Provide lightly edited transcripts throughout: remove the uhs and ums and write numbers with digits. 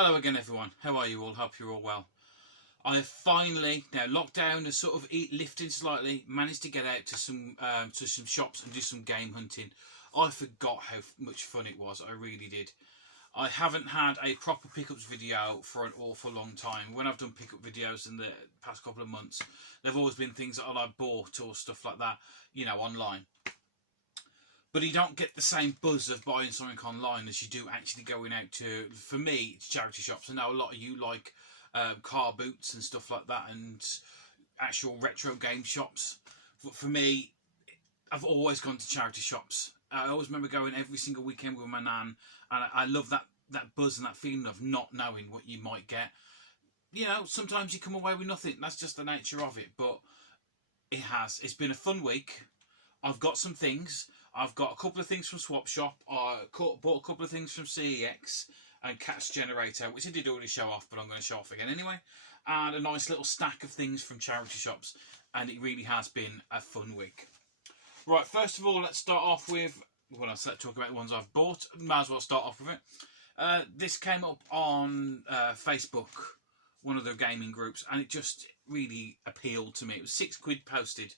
Hello again everyone, how are you all? Hope you're all well. I have finally, now lockdown has sort of lifted slightly, managed to get out to some shops and do some game hunting. I forgot how much fun it was, I really did. I haven't had a proper pickups video for an awful long time. When I've done pickup videos in the past couple of months, they've always been things that I bought or stuff like that, you know, online. But you don't get the same buzz of buying something online as you do actually going out to, for me, it's charity shops. I know a lot of you like car boots and stuff like that and actual retro game shops. But for me, I've always gone to charity shops. I always remember going every single weekend with my nan, and I love that buzz and that feeling of not knowing what you might get. You know, sometimes you come away with nothing. That's just the nature of it. But it's been a fun week. I've got some things. I've got a couple of things from Swap Shop. I bought a couple of things from CEX and Catch Generator, which I did already show off, but I'm going to show off again anyway. And a nice little stack of things from charity shops. And it really has been a fun week. Right, first of all, let's start off with, well, let's talk about the ones I've bought. Might as well start off with it. This came up on Facebook, one of the gaming groups, and it just really appealed to me. It was £6 posted.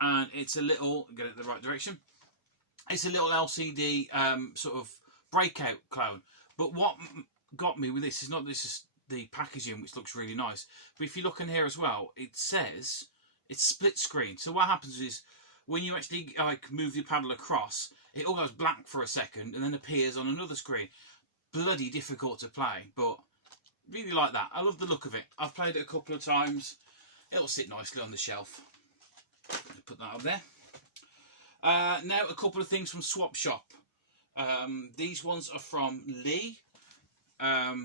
And it's a little, get it the right direction, it's a little LCD sort of breakout clone. But what got me with this is the packaging, which looks really nice. But if you look in here as well, it says it's split screen. So what happens is when you actually move the paddle across, it all goes black for a second and then appears on another screen. Bloody difficult to play, but really like that. I love the look of it. I've played it a couple of times. It'll sit nicely on the shelf. Put that up there. Now a couple of things from Swap Shop. These ones are from Lee. I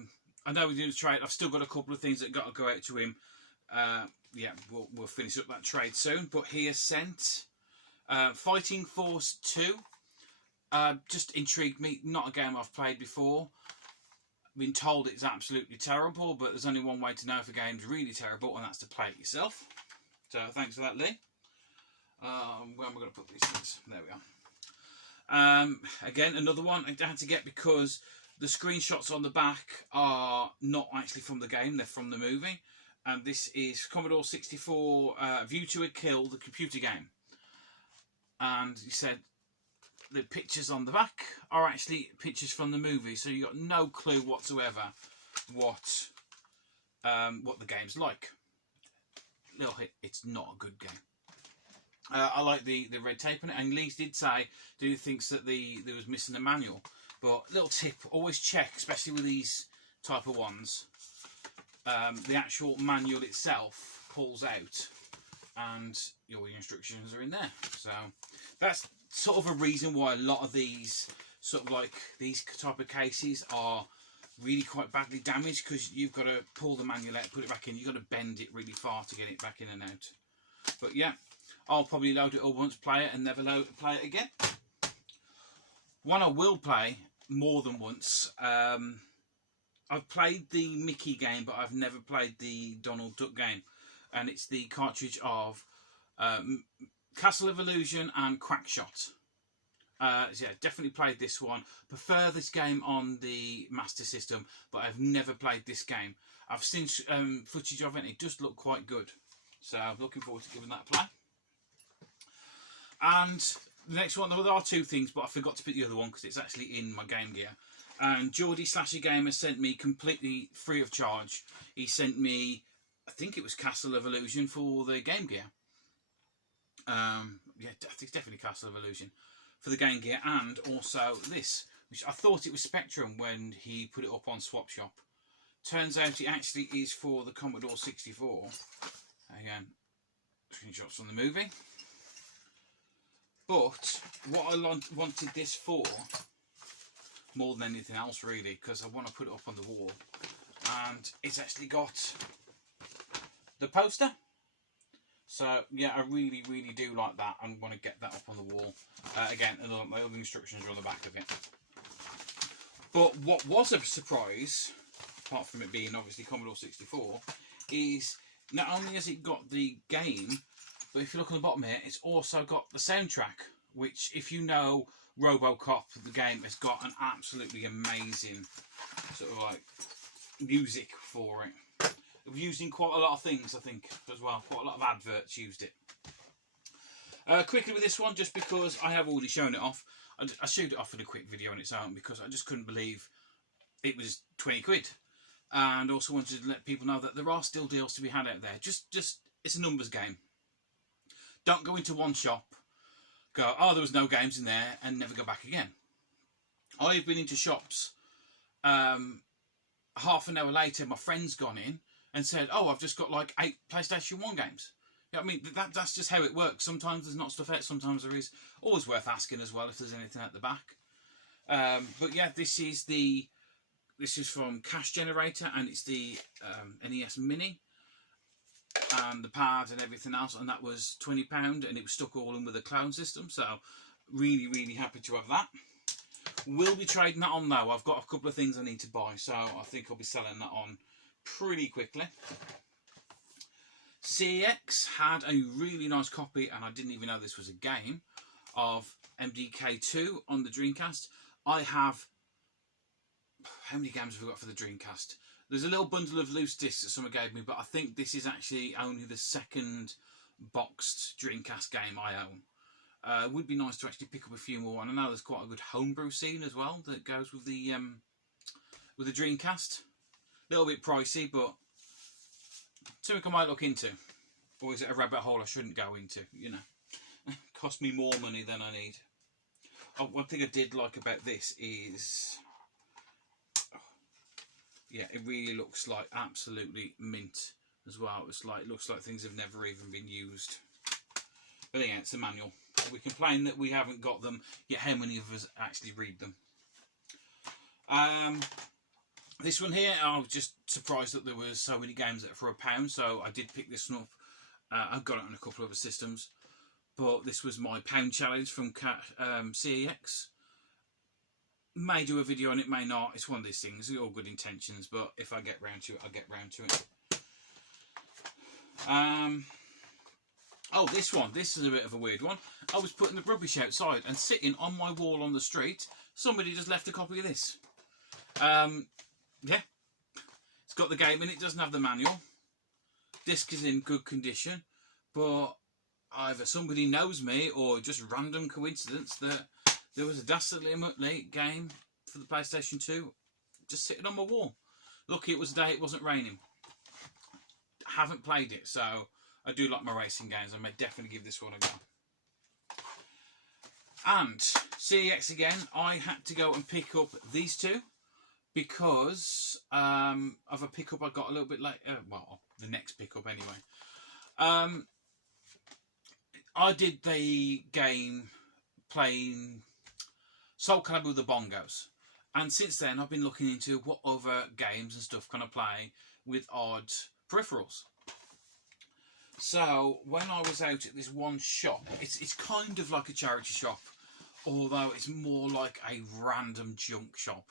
know we're doing a trade. I've still got a couple of things that got to go out to him. Yeah, we'll finish up that trade soon. But he has sent Fighting Force 2. Just intrigued me. Not a game I've played before. I've been told it's absolutely terrible, but there's only one way to know if a game's really terrible, and that's to play it yourself. So thanks for that, Lee. Where am I going to put these things? There we are. Again, another one I had to get because the screenshots on the back are not actually from the game, they're from the movie. And this is Commodore 64 View to a Kill, the computer game. And he said the pictures on the back are actually pictures from the movie, so you got no clue whatsoever what the game's like. Little hit, it's not a good game. I like the red tape on it, and Lee did say he thinks that there was missing a manual. But little tip, always check, especially with these type of ones, the actual manual itself pulls out and your instructions are in there. So that's sort of a reason why a lot of these these type of cases are really quite badly damaged, because you've got to pull the manual out, put it back in, you've got to bend it really far to get it back in and out. But yeah, I'll probably load it all once, play it, and never play it again. One I will play more than once. I've played the Mickey game, but I've never played the Donald Duck game. And it's the cartridge of Castle of Illusion and Quackshot. So yeah, definitely played this one. Prefer this game on the Master System, but I've never played this game. I've seen footage of it, and it does look quite good. So I'm looking forward to giving that a play. And the next one, there are two things, but I forgot to put the other one because it's actually in my Game Gear. And Geordie Slasher Gamer sent me completely free of charge. He sent me, I think it was Castle of Illusion for the Game Gear. Yeah, I think it's definitely Castle of Illusion for the Game Gear, and also this, which I thought it was Spectrum when he put it up on Swap Shop. Turns out it actually is for the Commodore 64. Again, screenshots from the movie. But what I wanted this for, more than anything else really, because I want to put it up on the wall, and it's actually got the poster. So yeah, I really do like that. I want to get that up on the wall. Again, my other instructions are on the back of it. But what was a surprise, apart from it being obviously Commodore 64, is not only has it got the game, but if you look on the bottom here, it's also got the soundtrack, which, if you know RoboCop, the game, has got an absolutely amazing sort of like music for it. Using quite a lot of things, I think, as well. Quite a lot of adverts used it. Quickly with this one, just because I have already shown it off. I showed it off in a quick video on its own because I just couldn't believe it was 20 quid. And also wanted to let people know that there are still deals to be had out there. Just it's a numbers game. Don't go into one shop, go, oh, there was no games in there, and never go back again. I've been into shops, half an hour later, my friend's gone in and said, oh, I've just got like 8 PlayStation 1 games. I mean, that's just how it works. Sometimes there's not stuff out, sometimes there is. Always worth asking as well if there's anything at the back. But yeah, this is from Cash Generator, and it's the NES Mini, and the pad and everything else, and that was £20, and it was stuck all in with a cloud system. So really happy to have that. Will be trading that on though. I've got a couple of things I need to buy, so I think I'll be selling that on pretty quickly. CEX had a really nice copy, and I didn't even know this was a game, of MDK2 on the Dreamcast. I have... How many games have we got for the Dreamcast? There's a little bundle of loose discs that someone gave me, but I think this is actually only the second boxed Dreamcast game I own. It would be nice to actually pick up a few more, and I know there's quite a good homebrew scene as well that goes with the Dreamcast. A little bit pricey, but something I might look into. Or is it a rabbit hole I shouldn't go into? You know, cost me more money than I need. Oh, one thing I did like about this is, yeah, it really looks like absolutely mint as well. It looks like things have never even been used. But yeah, it's a manual. We complain that we haven't got them, yet how many of us actually read them? This one here, I was just surprised that there was so many games that for £1, so I did pick this one up. I've got it on a couple of other systems, but this was my pound challenge from CEX. May do a video on it, may not. It's one of these things. They're all good intentions, but if I get round to it, I'll get round to it. Oh, this one. This is a bit of a weird one. I was putting the rubbish outside, and sitting on my wall on the street, somebody just left a copy of this. Yeah. It's got the game in it. Doesn't have the manual. Disc is in good condition, but either somebody knows me or just random coincidence that there was a Dastardly game for the PlayStation 2 just sitting on my wall. Lucky it was the day it wasn't raining. Haven't played it, so I do like my racing games. I may definitely give this one a go. And CEX again, I had to go and pick up these two because of a pickup I got a little bit late. Well, the next pickup anyway. I did the game playing Soul Calibur with the bongos, and since then I've been looking into what other games and stuff can I play with odd peripherals. So when I was out at this one shop, it's kind of like a charity shop, although it's more like a random junk shop.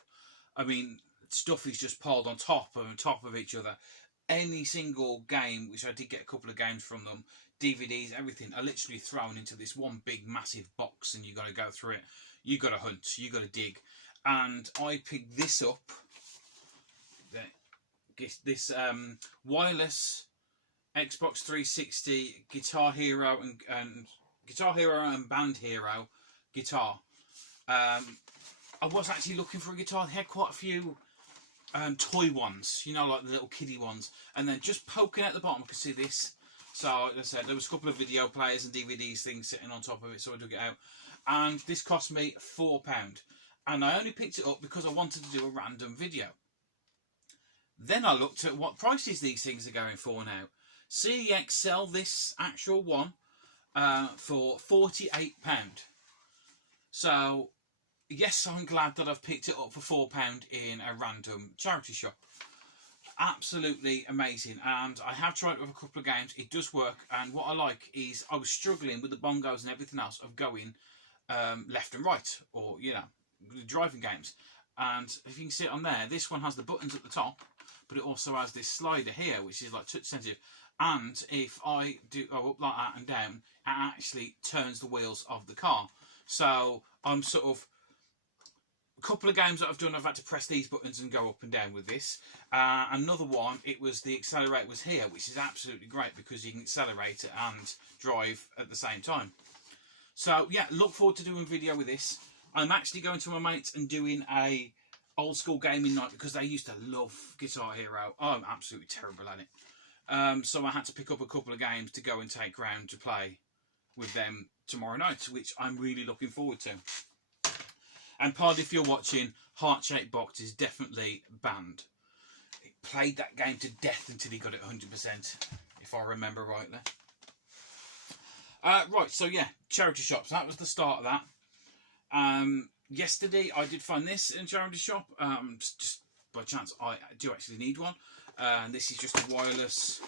I mean, stuff is just piled on top of each other. Any single game, which I did get a couple of games from them, DVDs, everything, are literally thrown into this one big massive box, and you got to go through it. You got to hunt, you got to dig, and I picked this up. This wireless Xbox 360 Guitar Hero and Guitar Hero and Band Hero guitar. I was actually looking for a guitar. They had quite a few toy ones, you know, like the little kiddie ones, and then just poking at the bottom I could see this. So as I said, there was a couple of video players and DVDs things sitting on top of it, so I dug it out, and this cost me £4, and I only picked it up because I wanted to do a random video. Then I looked at what prices these things are going for now. CEX sell this actual one for £48. So yes, I'm glad that I've picked it up for £4 in a random charity shop. Absolutely amazing, and I have tried it with a couple of games. It does work, and what I like is I was struggling with the bongos and everything else of going left and right, or you know, driving games. And if you can see it on there, this one has the buttons at the top, but it also has this slider here, which is like touch sensitive. And if I do go up like that and down, it actually turns the wheels of the car. So I'm sort of A couple of games that I've done, I've had to press these buttons and go up and down with this. Another one, it was the accelerate was here, which is absolutely great because you can accelerate and drive at the same time. So yeah, look forward to doing a video with this. I'm actually going to my mates and doing a old school gaming night because they used to love Guitar Hero. I'm absolutely terrible at it. So I had to pick up a couple of games to go and take round to play with them tomorrow night, which I'm really looking forward to. And pardon if you're watching, Heart Shaped Box is definitely banned. He played that game to death until he got it 100%, if I remember rightly. Right, so yeah, charity shops. That was the start of that. Yesterday I did find this in a charity shop. Just by chance, I do actually need one. And this is just a wireless,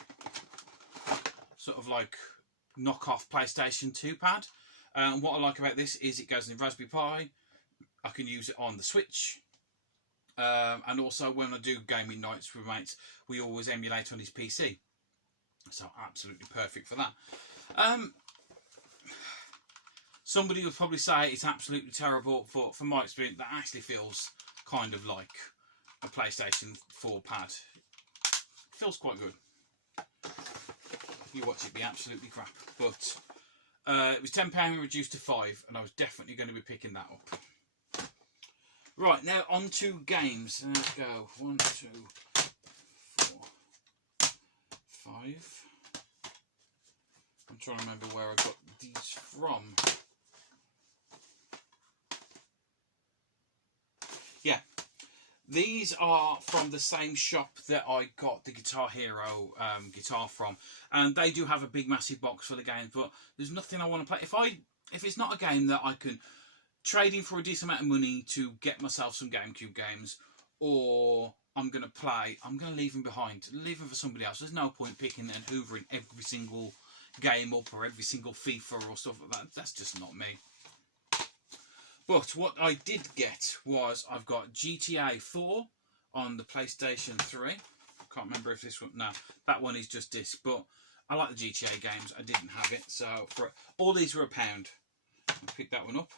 sort of like knockoff PlayStation 2 pad. And what I like about this is it goes in the Raspberry Pi. I can use it on the Switch. And also when I do gaming nights with mates, we always emulate on his PC. So absolutely perfect for that. Somebody would probably say it's absolutely terrible, but from my experience, that actually feels kind of like a PlayStation 4 pad. It feels quite good. You watch it be absolutely crap. But it was £10 reduced to £5, and I was definitely going to be picking that up. Right, now on to games. Let's go. 1, 2, 4, 5. I'm trying to remember where I got these from. Yeah, these are from the same shop that I got the Guitar Hero guitar from, and they do have a big massive box full of games, but there's nothing I want to play. If it's not a game that I can trade in for a decent amount of money to get myself some GameCube games, or I'm going to play, I'm going to leave them behind, leave them for somebody else. There's no point picking and hoovering every single game up or every single FIFA or stuff like that. That's just not me. But what I did get was I've got GTA 4 on the PlayStation 3. Can't remember if this one, no, that one is just disc, but I like the GTA games. I didn't have it, so for all these were £1. I picked that one up.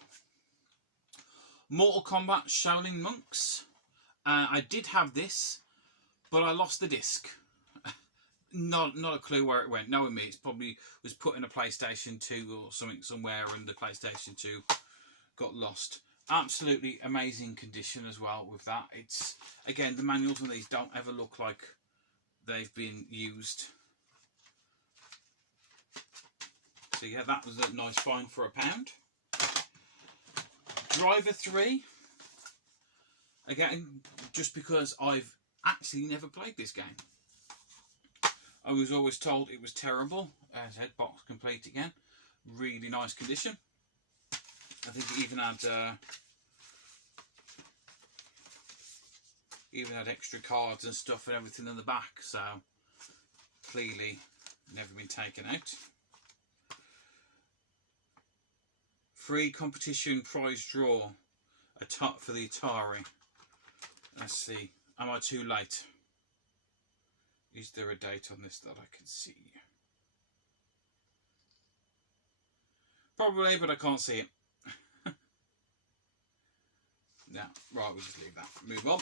Mortal Kombat Shaolin Monks. I did have this, but I lost the disc. Not a clue where it went. Knowing me, it's probably was put in a PlayStation 2 or something somewhere, and the PlayStation 2 got lost. Absolutely amazing condition as well with that. It's, again, the manuals on these don't ever look like they've been used. So yeah, that was a nice find for £1. Driver 3. Again, just because I've actually never played this game. I was always told it was terrible. As head box complete again. Really nice condition. I think it even had extra cards and stuff and everything in the back, so clearly never been taken out. Free competition prize draw for the Atari. Let's see. Am I too late? Is there a date on this that I can see? Probably, but I can't see it. No, right, we'll just leave that. Move on.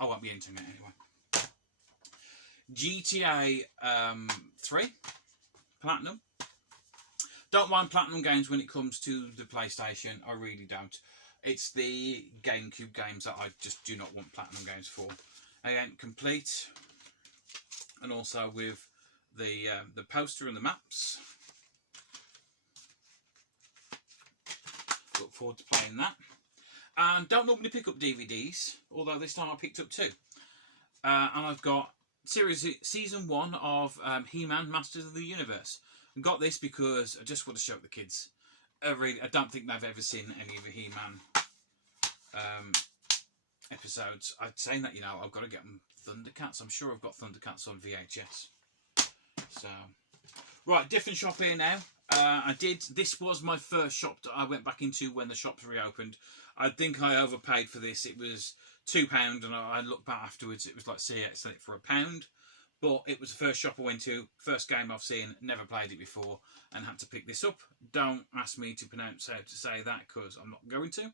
I won't be entering it anyway. GTA 3 Platinum. Don't mind Platinum games when it comes to the PlayStation. I really don't. It's the GameCube games that I just do not want Platinum games for. Again, complete. And also with the poster and the maps. Look forward to playing that. And don't normally pick up DVDs, although this time I picked up 2. And I've got Season 1 of He-Man Masters of the Universe. I got this because I just want to show the kids. I don't think they've ever seen any of the He-Man episodes. I'd say that, you know, I've got to get them Thundercats. I'm sure I've got Thundercats on VHS. So, right, different shop here now. This was my first shop that I went back into when the shops reopened. I think I overpaid for this. It was £2, and I looked back afterwards. It was like CX it for £1. But it was the first shop I went to, first game I've seen, never played it before, and had to pick this up. Don't ask me to pronounce how to say that, because I'm not going to.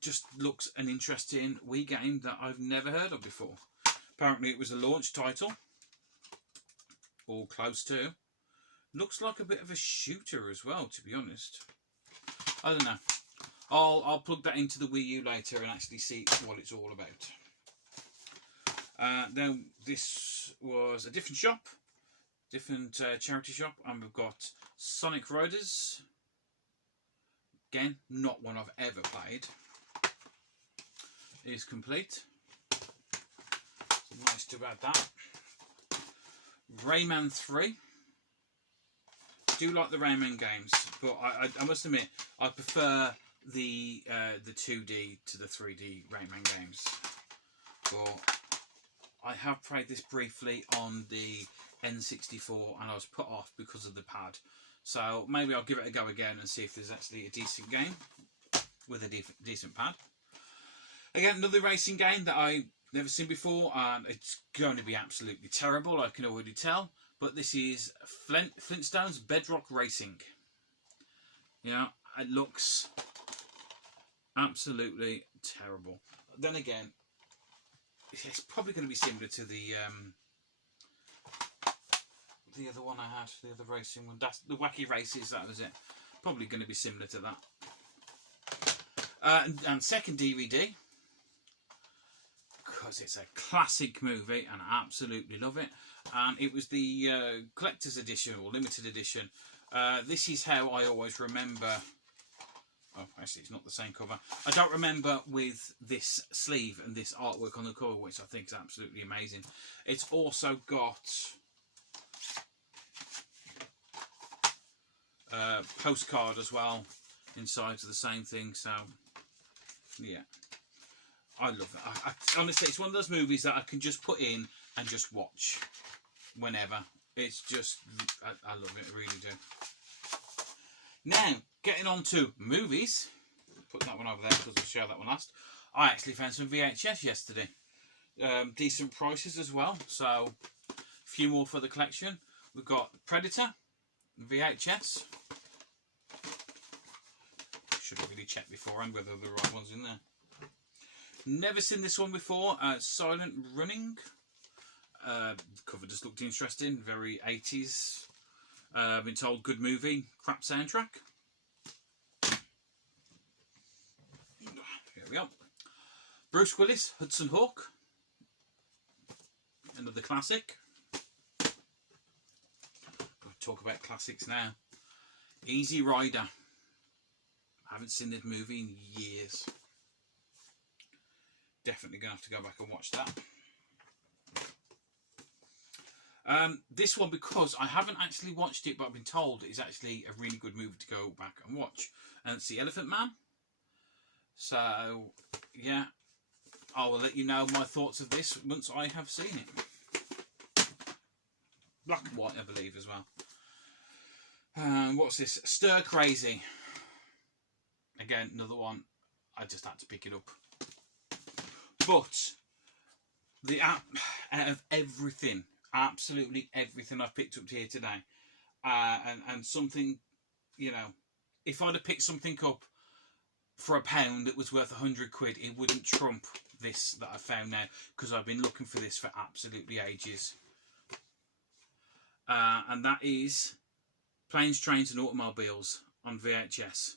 Just looks an interesting Wii game that I've never heard of before. Apparently it was a launch title, or close to. Looks like a bit of a shooter as well, to be honest. I don't know. I'll plug that into the Wii U later and actually see what it's all about. Then this was a different shop, different charity shop, and we've got Sonic Riders. Again, not one I've ever played. It is complete. So nice to add that. Rayman 3. Do like the Rayman games, but I must admit I prefer the 2D to the 3D Rayman games. But I have played this briefly on the N64 and I was put off because of the pad. So maybe I'll give it a go again and see if there's actually a decent game with a decent pad. Again, another racing game that I've never seen before, and it's going to be absolutely terrible, I can already tell. But this is Flintstones Bedrock Racing. You know, it looks absolutely terrible. Then again, it's probably going to be similar to the other one I had, the other racing one. That's the Wacky Races, that was it. Probably going to be similar to that. And second DVD, because it's a classic movie and I absolutely love it. And it was the collector's edition or limited edition. This is how I always remember. Oh, actually, it's not the same cover. I don't remember with this sleeve and this artwork on the cover, which I think is absolutely amazing. It's also got a postcard as well inside of the same thing. So, yeah, I love it. Honestly, it's one of those movies that I can just put in and just watch whenever. It's just, I love it, I really do. Now, getting on to movies. Put that one over there because I'll show that one last. I actually found some VHS yesterday. Decent prices as well. So, a few more for the collection. We've got Predator VHS. Should have really checked beforehand whether the right one's in there. Never seen this one before. Silent Running. The cover just looked interesting. Very 80s. Been told good movie. Crap soundtrack. Here we go. Bruce Willis, Hudson Hawk. Another classic. We'll talk about classics now. Easy Rider. I haven't seen this movie in years. Definitely going to have to go back and watch that. This one, because I haven't actually watched it, but I've been told it's actually a really good movie to go back and watch. And it's The Elephant Man. So, yeah, I will let you know my thoughts of this once I have seen it. Black and white, I believe, as well. What's this? Stir Crazy. Again, another one. I just had to pick it up. But the out of everything, absolutely everything I've picked up here today, and something, you know, if I'd have picked something up for £1 that was worth 100 quid, it wouldn't trump this that I found now, because I've been looking for this for absolutely ages. And that is Planes, Trains and Automobiles on VHS.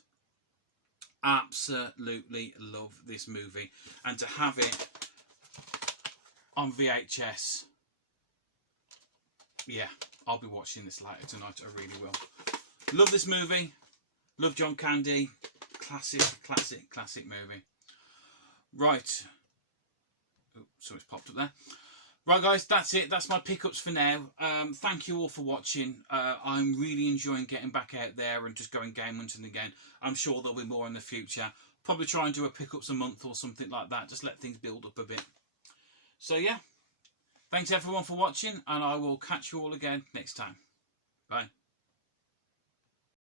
Absolutely love this movie, and to have it on VHS, yeah, I'll be watching this later tonight. I really will. Love this movie. Love John Candy. Classic movie. Right. Oh, something's popped up there. Right, guys, that's it. That's my pickups for now. Thank you all for watching. I'm really enjoying getting back out there and just going game hunting again. I'm sure there'll be more in the future. Probably try and do a pickups a month or something like that. Just let things build up a bit. So, yeah. Thanks, everyone, for watching, and I will catch you all again next time. Bye.